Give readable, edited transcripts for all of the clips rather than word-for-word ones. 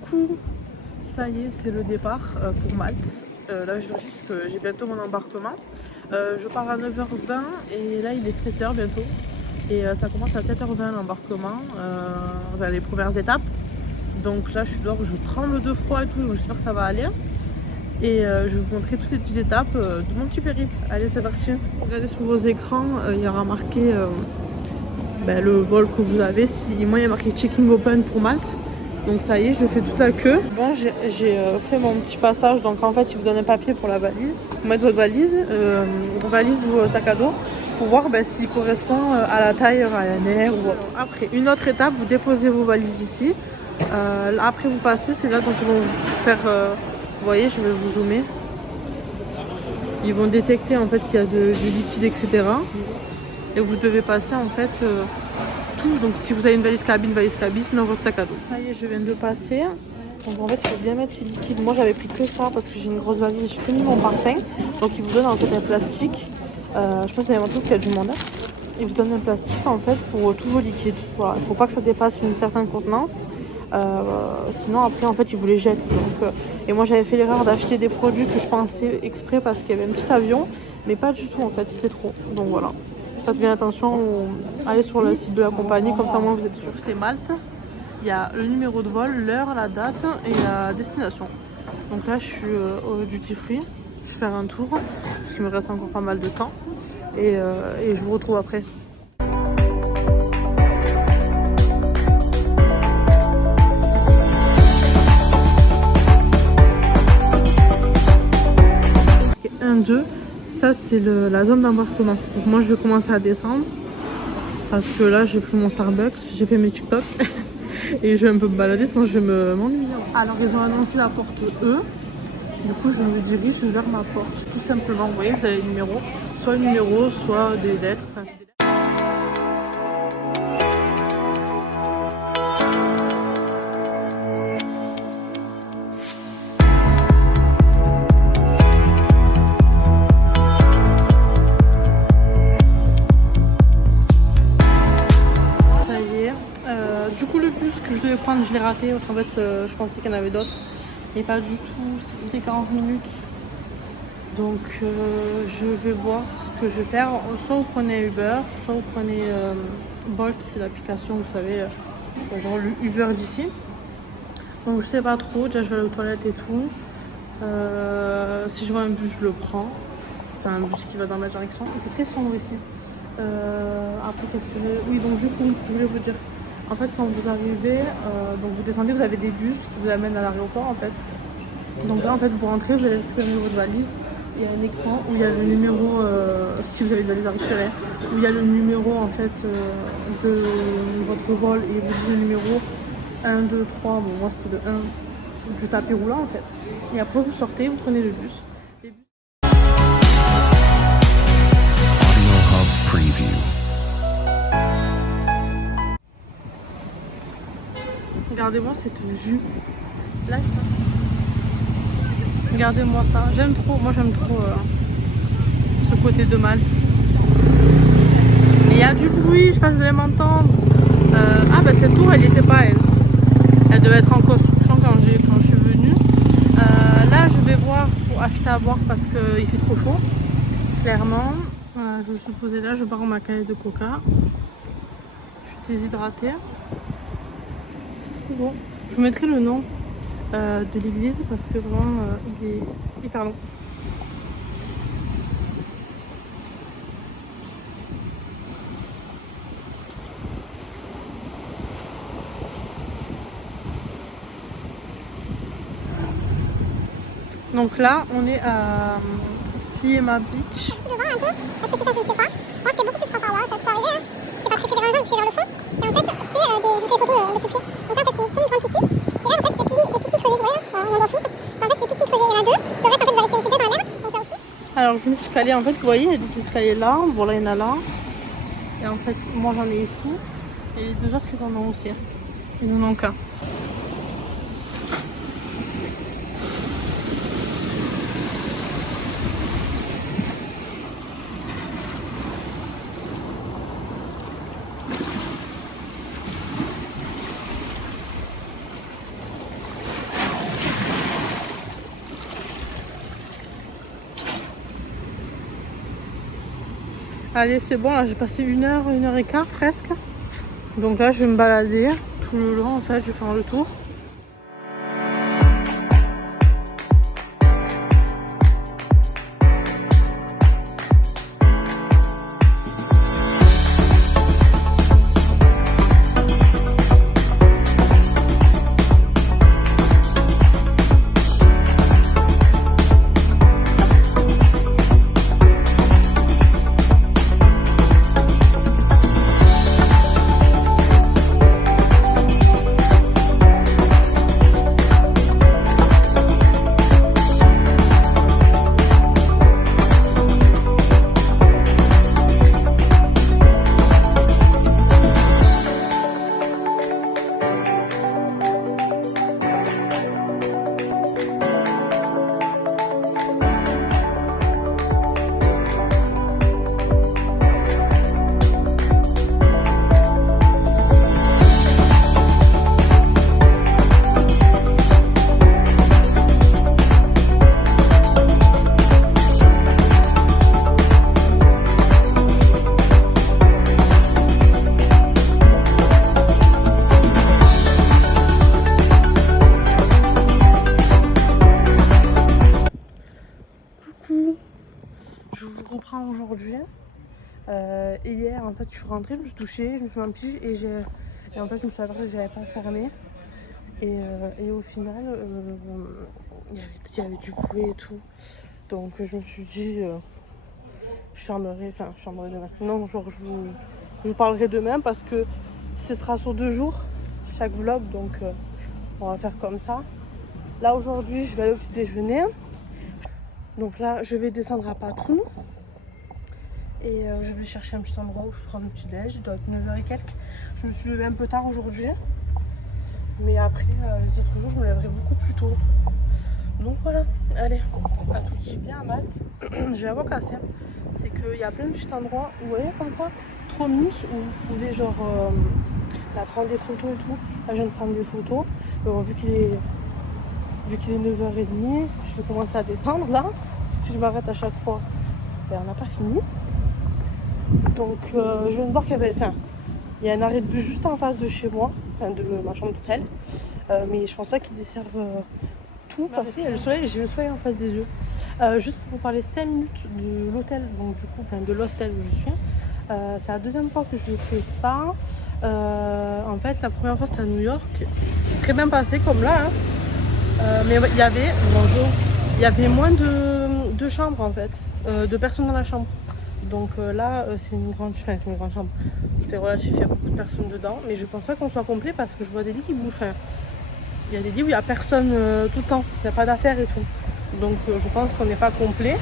coup, ça y est, c'est le départ pour Malte. Là, je vérifie parce que j'ai bientôt mon embarquement. Je pars à 9h20 et là, il est 7h bientôt. Et ça commence à 7h20 l'embarquement, enfin, les premières étapes. Donc là, je suis dehors, je tremble de froid et tout, donc j'espère que ça va aller. Et je vais vous montrer toutes les petites étapes de mon petit périple. Allez, c'est parti. Regardez sur vos écrans, il y aura marqué le vol que vous avez. Moi, il y a marqué Checking Open pour Malte. Donc ça y est, je fais toute la queue. Bon, j'ai fait mon petit passage. Donc en fait, il vous donne un papier pour la valise. Vous mettez votre valise ou sac à dos pour voir s'il correspond à la taille Ryanair ou autre. Après, une autre étape, vous déposez vos valises ici. Après, vous passez, c'est là donc ils vont vous faire... vous voyez, je vais vous zoomer. Ils vont détecter en fait s'il y a du liquide, etc. Et vous devez passer en fait tout. Donc si vous avez une valise cabine dans votre sac à dos. Ça y est, je viens de passer. Donc en fait, il faut bien mettre ces liquides. Moi, j'avais pris que ça parce que j'ai une grosse valise. J'ai que mis mon parfum. Donc ils vous donnent en fait un plastique. Je pense qu'il y a un truc qui a du monde. Ils vous donnent un plastique en fait pour tous vos liquides. Voilà, il ne faut pas que ça dépasse une certaine contenance. Sinon après en fait ils vous les jettent. Donc, et moi j'avais fait l'erreur d'acheter des produits que je pensais exprès parce qu'il y avait un petit avion, mais pas du tout en fait, c'était trop. Donc voilà, faites bien attention, allez sur le site de la compagnie, comme ça moi vous êtes sûr. C'est Malte, il y a le numéro de vol, l'heure, la date et la destination. Donc là je suis au duty free, je vais faire un tour parce qu'il me reste encore pas mal de temps et je vous retrouve après. Ça c'est la zone d'embarquement. Donc moi je vais commencer à descendre parce que là j'ai pris mon Starbucks, j'ai fait mes TikTok et je vais un peu me balader sinon je vais m'ennuyer. Alors ils ont annoncé la porte E, du coup je me dirige vers ma porte tout simplement. Vous voyez, vous avez le numéro, soit le numéro, soit des lettres. Enfin, c'est des lettres. Du coup le bus que je devais prendre je l'ai raté parce qu'en fait je pensais qu'il y en avait d'autres mais pas du tout, c'était 40 minutes donc je vais voir ce que je vais faire. Soit vous prenez Uber, soit vous prenez Bolt, c'est l'application vous savez, genre le Uber d'ici. Donc je sais pas trop, déjà je vais aller aux toilettes et tout. Si je vois un bus je le prends, enfin un bus qui va dans ma direction. Il fait très sombre ici. Après qu'est-ce que j'ai... Oui, donc du coup je voulais vous dire, en fait quand vous arrivez, donc vous descendez, vous avez des bus qui vous amènent à l'aéroport en fait. Donc là en fait vous rentrez, vous allez récupérer votre valise. Il y a un écran où il y a le numéro, si vous avez une valise à récupérer, où il y a le numéro en fait de votre vol et vous dites le numéro 1, 2, 3, bon moi c'était le 1 du tapis roulant en fait. Et après vous sortez, vous prenez le bus. Preview. Regardez-moi cette vue. Là, regardez-moi ça. J'aime trop. Moi, j'aime trop ce côté de Malte. Mais il y a du bruit. Je sais pas si vous allez m'entendre. Cette tour, elle n'y était pas elle. Elle devait être en construction quand je suis venue. Là, je vais voir pour acheter à boire parce qu'il fait trop chaud. Clairement. Je me suis posée là, je pars ma canette de coca. Je suis déshydratée. C'est bon. Je vous mettrai le nom de l'église parce que vraiment il est hyper long. Donc là on est à Sliema Beach. Alors je me suis calée en fait, vous voyez il y a des escaliers là, bon là il y en a là. Et en fait moi j'en ai ici. Et les deux autres ils en ont aussi. Ils en ont qu'un. Allez, c'est bon, là j'ai passé 1 heure et quart presque. Donc là je vais me balader tout le long en fait, je vais faire le tour. Je vous reprends aujourd'hui. Hier, en fait, je suis rentrée, je me suis touchée, je me suis maquillée et en fait, je me suis aperçue que j'avais pas fermé. Et au final, il y avait du bruit et tout. Donc, je me suis dit, je fermerai demain. Non, genre, je vous parlerai demain parce que ce sera sur 2 jours chaque vlog. Donc, on va faire comme ça. Là, aujourd'hui, je vais aller au petit déjeuner. Donc là, je vais descendre à Patroun. Et je vais chercher un petit endroit où je prends le petit déj. Il doit être 9 h et quelques. Je me suis levée un peu tard aujourd'hui. Mais après, les autres jours, je me lèverai beaucoup plus tôt. Donc voilà, allez. Alors, ce qui est bien à Malte, je vais avoir cassé, c'est qu'il y a plein de petits endroits, vous voyez, comme ça, trop minus, où vous pouvez genre là, prendre des photos et tout. Là, je viens de prendre des photos. Bon, vu qu'il est 9 h 30, je vais commencer à descendre là. Parce que si je m'arrête à chaque fois, ben, on n'a pas fini. Donc je viens de voir qu'il y a un arrêt de bus juste en face de chez moi, enfin, de ma chambre d'hôtel. Mais je pense pas qu'ils desservent tout parce qu'il y a le soleil et j'ai le soleil en face des yeux. Juste pour vous parler 5 minutes de l'hôtel, donc du coup, enfin de l'hostel où je suis. C'est la deuxième fois que je fais ça. En fait, la première fois c'était à New York, très bien passé comme là. Hein. Mais il y avait moins de chambres en fait, de personnes dans la chambre. Donc là, c'est une grande chambre. C'était relatif, il y a beaucoup de personnes dedans. Mais je pense pas qu'on soit complet parce que je vois des lits qui bougent. Enfin, il y a des lits où il n'y a personne tout le temps. Il n'y a pas d'affaires et tout. Donc je pense qu'on n'est pas complet.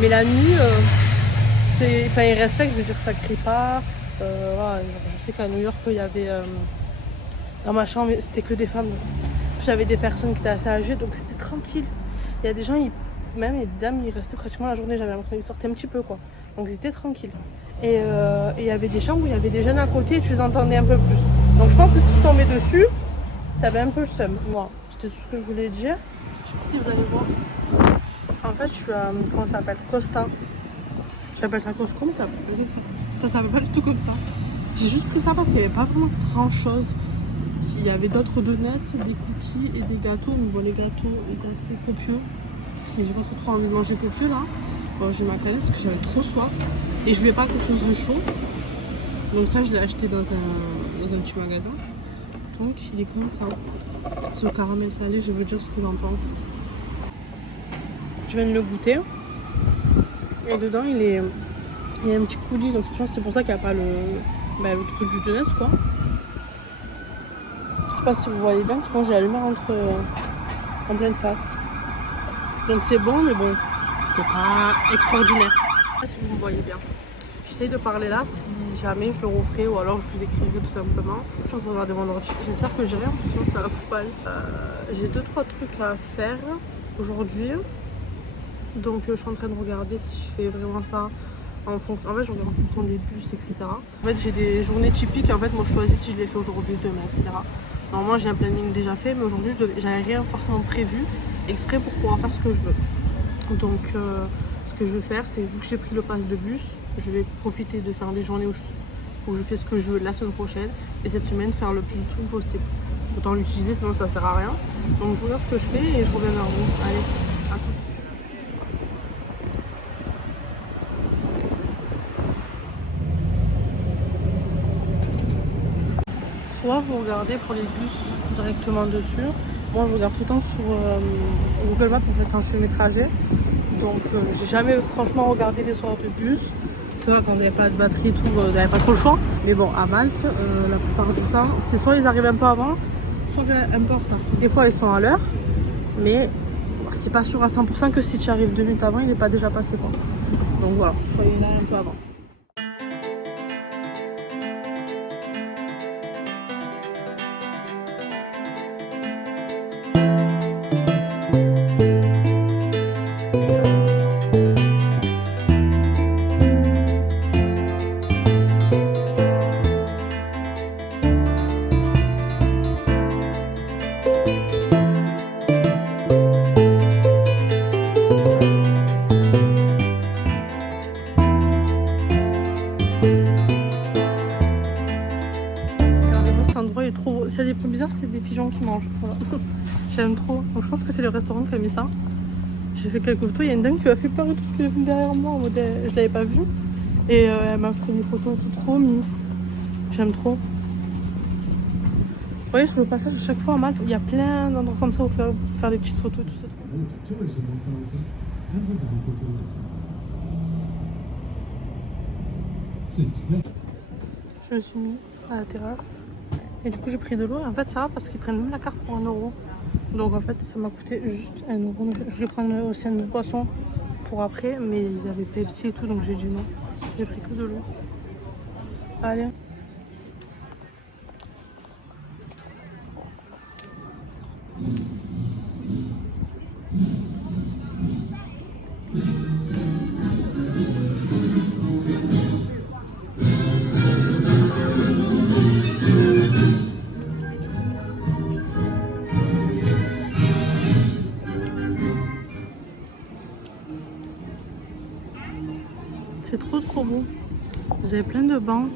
Mais la nuit, ils respectent, je veux dire, ça crie pas. Voilà, je sais qu'à New York, il y avait... dans ma chambre, c'était que des femmes. J'avais des personnes qui étaient assez âgées, donc c'était tranquille. Il y a des gens, même les dames, ils restaient pratiquement la journée. J'avais l'impression qu'ils sortaient un petit peu, quoi. Donc ils étaient tranquilles. Et il y avait des chambres où il y avait des jeunes à côté et tu les entendais un peu plus. Donc je pense que si tu tombais dessus, t'avais un peu le seum. Voilà, c'était tout ce que je voulais dire. Je sais pas si vous allez voir. En fait, je suis à, comment ça s'appelle, Costa. J'appelle ça Costco, mais ça s'appelle pas du tout comme ça. J'ai juste pris ça parce qu'il n'y avait pas vraiment grand chose. Il y avait d'autres donuts, des cookies et des gâteaux. Mais bon, les gâteaux étaient assez copieux. Et j'ai pas trop envie de manger copieux là. Bon, j'ai ma canette parce que j'avais trop soif. Et je voulais pas quelque chose de chaud. Donc ça, je l'ai acheté dans un petit magasin. Donc il est comme ça. C'est au caramel salé, je veux dire ce que j'en pense. Je viens de le goûter. Et dedans, il y a un petit coulis. Donc je pense que c'est pour ça qu'il n'y a pas le truc du donut, quoi. Je sais pas si vous voyez bien, parce que moi j'ai la lumière en pleine face. Donc c'est bon, mais bon, c'est pas extraordinaire. Je sais pas si vous me voyez bien. J'essaye de parler là, si jamais je le referai ou alors je vous écrirai tout simplement. Je vais regarder mon ordi. J'espère que j'ai rien, parce que sinon ça va foutre pas. J'ai 2-3 trucs à faire aujourd'hui. Donc je suis en train de regarder si je fais vraiment ça en fonction. En fait, je regarde en fonction des bus, etc. En fait, j'ai des journées typiques. En fait, moi je choisis si je les fais aujourd'hui ou demain, etc. Normalement, j'ai un planning déjà fait, mais aujourd'hui, j'avais rien forcément prévu exprès pour pouvoir faire ce que je veux. Donc, ce que je vais faire, c'est vu que j'ai pris le pass de bus, je vais profiter de faire des journées où je fais ce que je veux la semaine prochaine. Et cette semaine, faire le plus de trucs possible. Autant l'utiliser, sinon ça sert à rien. Donc je regarde ce que je fais et je reviens vers vous. Allez, à tout. Soit vous regardez pour les bus directement dessus. Moi je regarde tout le temps sur Google Maps en fait quand je fais mes trajets. Donc j'ai jamais franchement regardé les soirs de bus. Quand il n'y avait pas de batterie et tout, vous n'avez pas trop le choix. Mais bon, à Malte, la plupart du temps, c'est soit ils arrivent un peu avant, soit un peu en retard. Des fois ils sont à l'heure, mais c'est pas sûr à 100% que si tu arrives 2 minutes avant, il n'est pas déjà passé quoi. Donc voilà, soyez là un peu avant. S'il y a des trucs bizarres, c'est des pigeons qui mangent. Voilà. J'aime trop. Donc je pense que c'est le restaurant qui a mis ça. J'ai fait quelques photos. Il y a une dame qui m'a fait peur et tout ce qui est venu derrière moi. En mode, je l'avais pas vu. Et elle m'a pris des photos trop mimes. J'aime trop. Vous voyez, sur le passage, à chaque fois à Malte, il y a plein d'endroits comme ça où faire des petites photos et tout ça. Je me suis mis à la terrasse. Et du coup j'ai pris de l'eau et en fait ça va parce qu'ils prennent même la carte pour 1 euro. Donc en fait ça m'a coûté juste 1 euro. Je voulais prendre aussi une boisson pour après mais il y avait Pepsi et tout donc j'ai dit non. J'ai pris que de l'eau. Allez. C'est trop beau. Vous avez plein de bancs,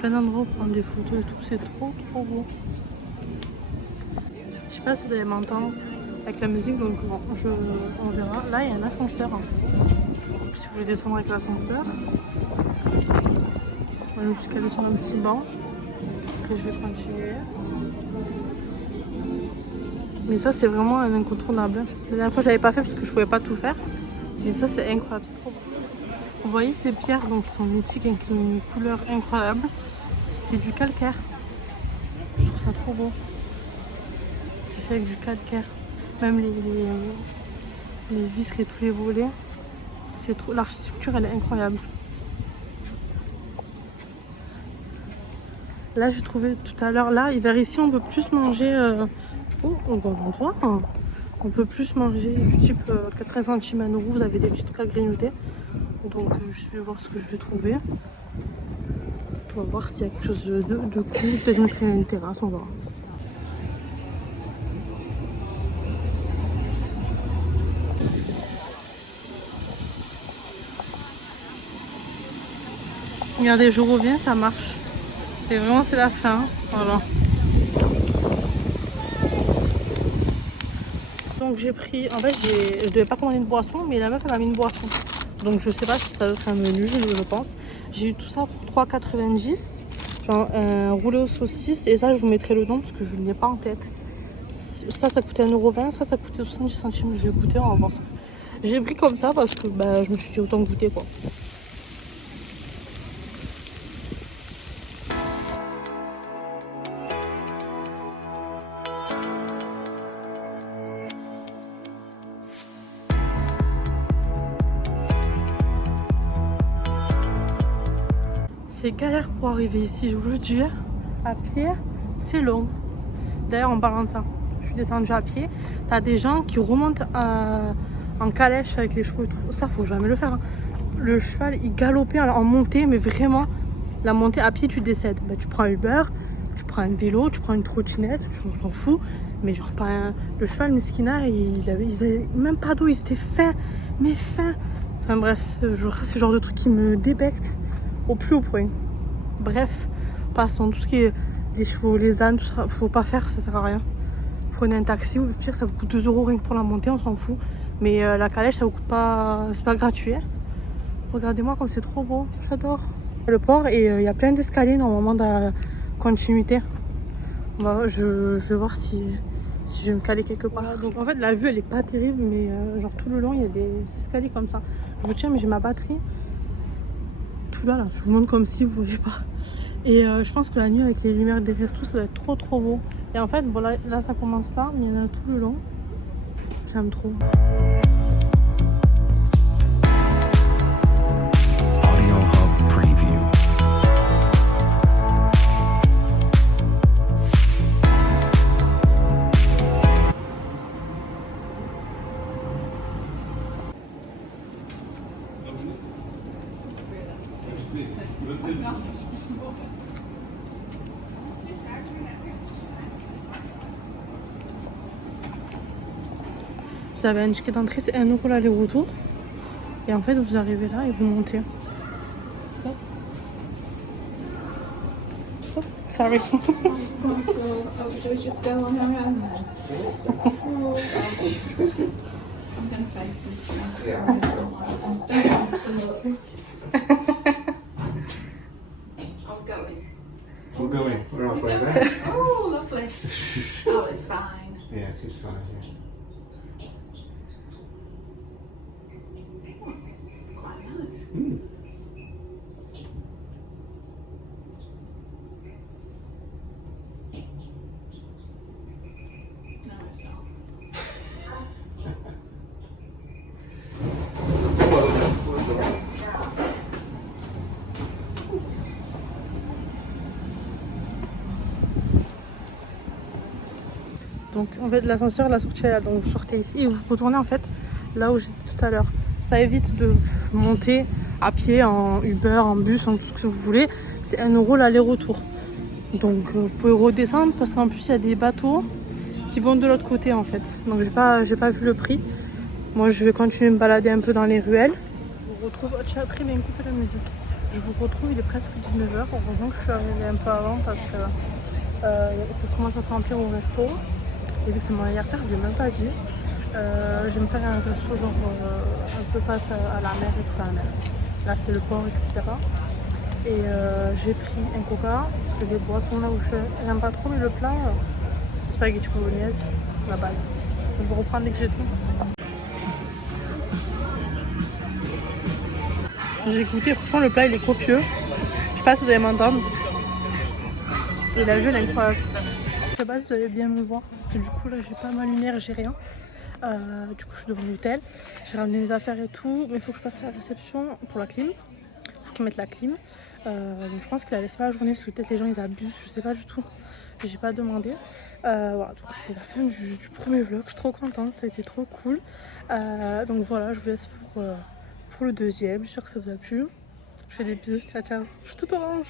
plein d'endroits pour prendre des photos et tout. C'est trop beau. Je sais pas si vous allez m'entendre avec la musique, donc bon, on verra. Là, il y a un ascenseur. Si vous voulez descendre avec l'ascenseur, on va jusqu'à aller sur un petit banc. Après, je vais continuer. Mais ça, c'est vraiment un incontournable. La dernière fois, je l'avais pas fait parce que je pouvais pas tout faire. Mais ça, c'est incroyable. C'est trop beau. Vous voyez ces pierres donc, qui sont mythiques et qui ont une couleur incroyable. C'est du calcaire. Je trouve ça trop beau. C'est fait avec du calcaire. Même les vitres et tous les volets. C'est trop. L'architecture elle est incroyable. Là j'ai trouvé tout à l'heure. Là, vers ici on peut plus manger. Oh, on va voir. On peut plus manger du type 80 centimes à 1 euro. Vous avez des petits trucs à grignoter. Donc je vais voir ce que je vais trouver. On va voir s'il y a quelque chose de cool. Peut-être montrer une terrasse, on va voir. Regardez, je reviens, ça marche. Et vraiment c'est la fin. Voilà. Donc j'ai pris, en fait je devais pas commander une boisson, mais la meuf elle m'a mis une boisson. Donc je sais pas si ça doit être un menu, je pense. J'ai eu tout ça pour 3,90 €. Genre un roulé aux saucisses. Et ça je vous mettrai le nom parce que je ne l'ai pas en tête. Ça coûtait 1,20 €, ça coûtait 70 centimes. Je vais goûter, on va voir. J'ai pris comme ça parce que bah, je me suis dit autant goûter quoi. C'est galère pour arriver ici, je vous le dis. À pied, c'est long. D'ailleurs, en parlant de ça, je suis descendue à pied. T'as des gens qui remontent en calèche avec les chevaux et tout. Ça, faut jamais le faire. Hein. Le cheval, il galopait en montée, mais vraiment, la montée à pied, tu décèdes. Bah, tu prends un Uber, tu prends un vélo, tu prends une trottinette, on s'en fout. Mais genre, pas un... le cheval, Miskina, ils avaient même pas d'eau, ils étaient fins, mais fins. Enfin bref, c'est le genre de truc qui me débecte au plus haut point. Bref, passons. Tout ce qui est les chevaux, les ânes, tout ça, faut pas faire, ça sert à rien. Prenez un taxi ou pire, ça vous coûte 2 € rien que pour la montée, on s'en fout. Mais la calèche, ça vous coûte pas, c'est pas gratuit. Hein. Regardez-moi comme c'est trop beau, j'adore. Le port et il y a plein d'escaliers normalement dans la continuité. Je vais voir si je vais me caler quelque part. Voilà, donc en fait la vue elle est pas terrible, mais genre tout le long il y a des escaliers comme ça. Je vous tiens, mais j'ai ma batterie tout là, je vous montre comme si vous voyez pas. Et je pense que la nuit avec les lumières des restos ça doit être trop beau. Et en fait bon, là ça commence là, mais il y en a tout le long. J'aime trop. Vous avez un ticket d'entrée, c'est 1 € l'aller-retour. Et en fait, vous arrivez là et vous montez. Oh. Oh, sorry. We're going. We're halfway there. Oh, lovely. Oh, it's fine. Yeah, it is fine. Yeah. Quite nice. Mm. No, it's not. Donc en fait l'ascenseur, la sortie est là, donc vous sortez ici et vous retournez en fait là où j'étais tout à l'heure. Ça évite de monter à pied, en Uber, en bus, en tout ce que vous voulez. C'est 1 € l'aller-retour. Donc vous pouvez redescendre parce qu'en plus il y a des bateaux qui vont de l'autre côté en fait. Donc j'ai pas vu le prix. Moi je vais continuer à me balader un peu dans les ruelles. Je vous retrouve, tiens, très bien coupé la musique. Je vous retrouve, il est presque 19 h. Heureusement que je suis arrivée un peu avant parce que ça commence à se remplir au resto. Et vu que c'est mon anniversaire, je ne l'ai même pas dit. Je vais me faire un resto genre un peu face à la mer et tout, la mer. Là c'est le port, etc. Et j'ai pris un coca, parce que les boissons là où je suis, j'aime pas trop, mais le plat, spaghetti bolognaise, la base. Je vais reprendre dès que j'ai tout. J'ai goûté, franchement le plat il est copieux. Je sais pas si vous allez m'entendre. Et la vue elle est incroyable. Je sais pas si vous allez bien me voir, parce que du coup là j'ai pas ma lumière, j'ai rien. Du coup je suis devant l'hôtel, j'ai ramené mes affaires et tout, mais il faut que je passe à la réception pour la clim. Il faut qu'ils mettent la clim. Donc je pense qu'il la laisse pas la journée parce que peut-être les gens ils abusent, je sais pas du tout. J'ai pas demandé. Voilà, donc c'est la fin du premier vlog, je suis trop contente, ça a été trop cool. Donc voilà, je vous laisse pour le deuxième, j'espère que ça vous a plu. Je fais des bisous, ciao ciao. Je suis toute orange.